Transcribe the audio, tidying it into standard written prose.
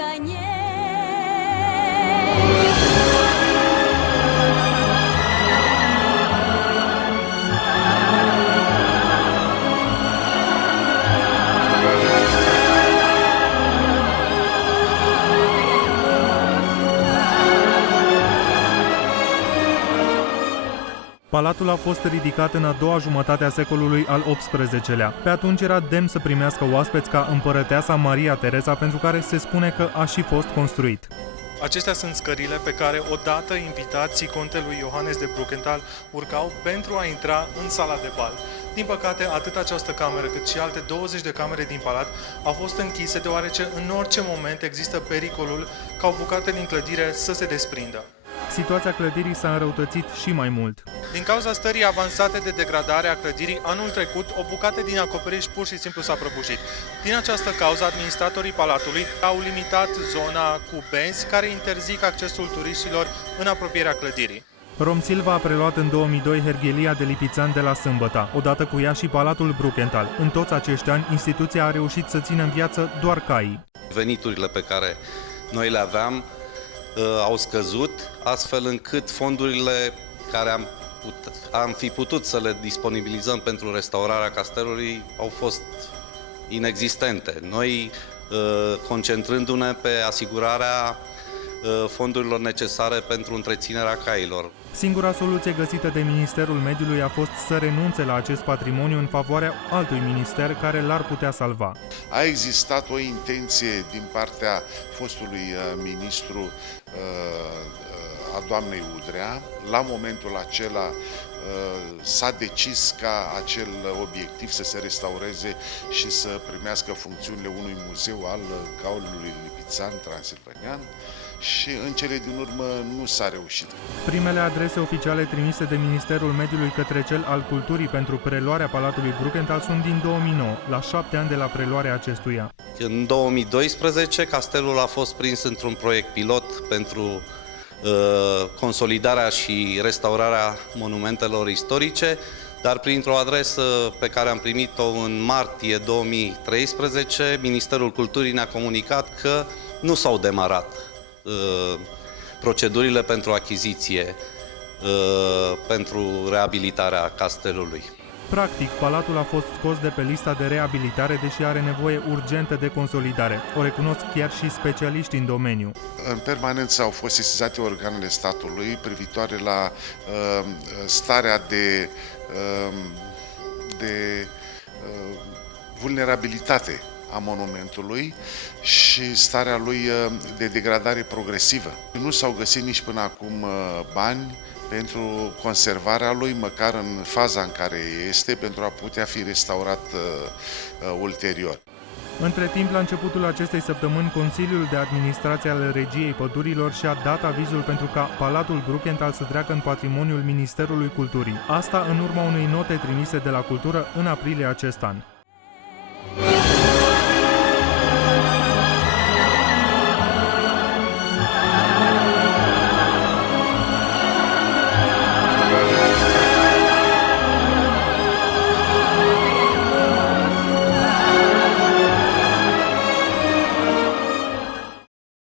Cagné. Palatul a fost ridicat în a doua jumătate a secolului al XVIII-lea. Pe atunci era demn să primească oaspeți ca împărăteasa Maria Tereza, pentru care se spune că a și fost construit. Acestea sunt scările pe care odată invitații contelui Iohannes de Brukenthal urcau pentru a intra în sala de bal. Din păcate, atât această cameră cât și alte 20 de camere din palat au fost închise, deoarece în orice moment există pericolul ca o bucată din clădire să se desprindă. Situația clădirii s-a înrăutățit și mai mult. Din cauza stării avansate de degradare a clădirii, anul trecut, o bucată din acoperiș pur și simplu s-a prăbușit. Din această cauză, administratorii palatului au limitat zona cu benzi care interzic accesul turiștilor în apropierea clădirii. Rom Silva a preluat în 2002 Herghelia de Lipițan de la Sâmbăta, odată cu ea și Palatul Brukenthal. În toți acești ani, instituția a reușit să țină în viață doar caii. Veniturile pe care noi le aveam au scăzut, astfel încât fondurile care am fi putut să le disponibilizăm pentru restaurarea castelului au fost inexistente. Noi, concentrându-ne pe asigurarea fondurilor necesare pentru întreținerea cailor. Singura soluție găsită de Ministerul Mediului a fost să renunțe la acest patrimoniu în favoarea altui minister care l-ar putea salva. A existat o intenție din partea fostului ministru a doamnei Udrea. La momentul acela s-a decis ca acel obiectiv să se restaureze și să primească funcțiunile unui muzeu al gaulului lipițan transilvanian. Și în cele din urmă nu s-a reușit. Primele adrese oficiale trimise de Ministerul Mediului către cel al Culturii pentru preluarea Palatului Brukenthal sunt din 2009, la 7 ani de la preluarea acestuia. În 2012, castelul a fost prins într-un proiect pilot pentru consolidarea și restaurarea monumentelor istorice, dar printr-o adresă pe care am primit-o în martie 2013, Ministerul Culturii ne-a comunicat că nu s-au demarat procedurile pentru achiziție pentru reabilitarea castelului. Practic, palatul a fost scos de pe lista de reabilitare, deși are nevoie urgentă de consolidare. O recunosc chiar și specialiști în domeniu. În permanență au fost sesizate organele statului privitoare la starea de vulnerabilitate a monumentului și starea lui de degradare progresivă. Nu s-au găsit nici până acum bani pentru conservarea lui, măcar în faza în care este, pentru a putea fi restaurat ulterior. Între timp, la începutul acestei săptămâni, Consiliul de Administrație al Regiei Pădurilor și-a dat avizul pentru ca Palatul Brukenthal să treacă în patrimoniul Ministerului Culturii. Asta în urma unei note trimise de la Cultură în aprilie acest an.